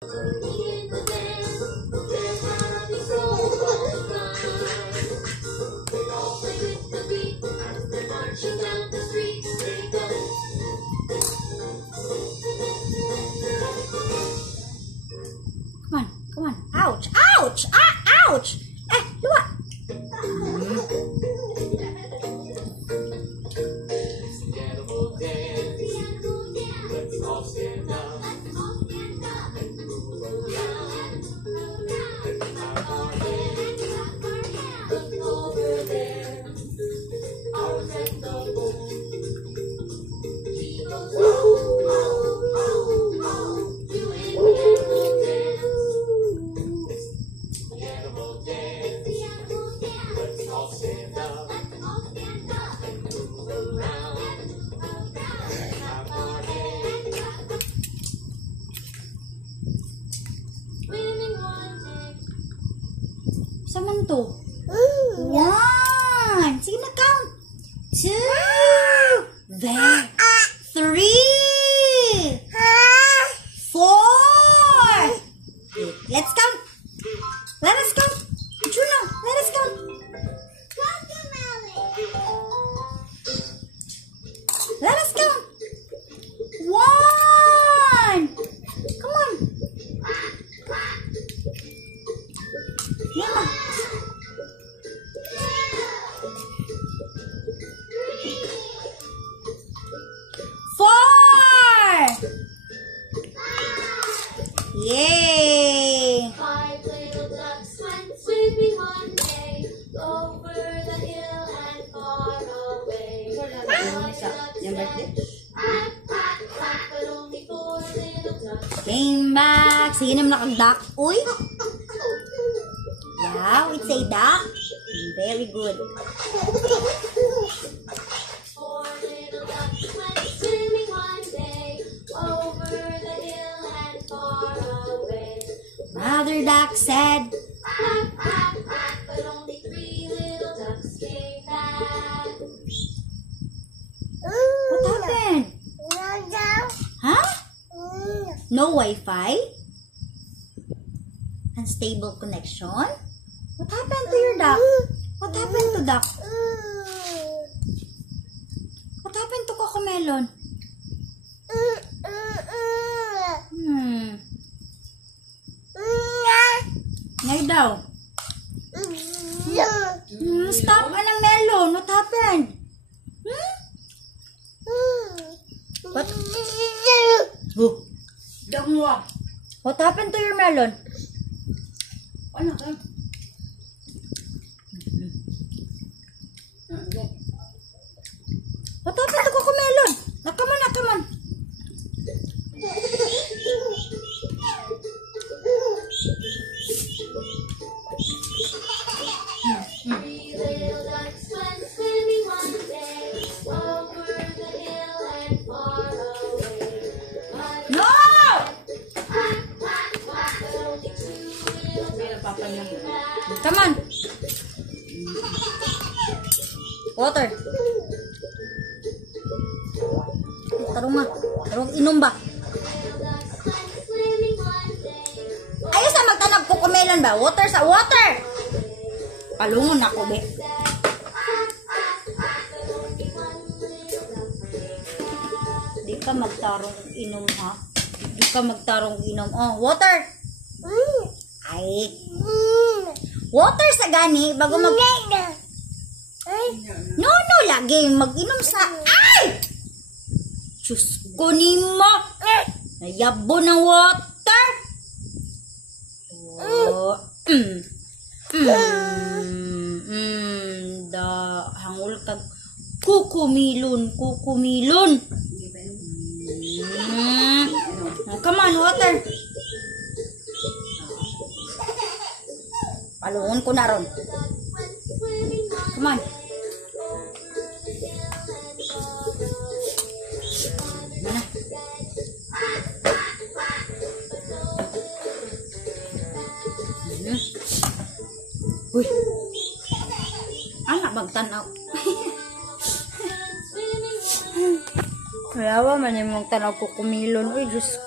Come on. Ouch! Ouch! Ah! Ouch! Luwa! Saman to? One. Sige na, count. Two. There. Three. Four. Let's count. Let us count. Juno, let us count. Let us count. One. Come on. Yeah. Yay! 5 little ducks went swimming one day over the hill and far away. Quack, quack, quack, but only 4 little ducks Came back. Sige naman nakag-duck. Uy! Yeah, it's a duck. Very good. 4 little ducks went swimming one day over the hill and far away. Mother duck said, Quack, quack, quack, but only 3 little ducks came back. what happened? Huh? No Wi-Fi? Unstable connection? What happened to your duck? What happened to duck? What happened to Cocomelon? Ngayon daw. Stop ka ng melon. What happened? What? What happened to your melon? Ano ka? What happened to Cocomelon? Come on, come on. Three little ducks went swimming one day over the hill and far away. No! Quack, quack, quack, but only 2 little ducks came back. Come on. Water. Tarong ma. Tarong inom ba? Little ducks went swimming one day. Ayos na magtanong Cocomelon ba? Water sa water. Palungon ako, be. Quack, quack, quack, but only 1 little duck came back. Di ka magtarong inom, ha? Di ka magtarong inom. Oh, water. Ay. Water sa gani bago mag... No, lagi mag-inom sa... Ay! Diyos ko ni mo. Nayabo ng water. Oh. Hangul kag kukumilon. Come on, water. Palungon ko na ron. Come on. Mana? Uy. Anak magtanaw. Wala ba man yung tanaw ko kumilon. Uy, Diyos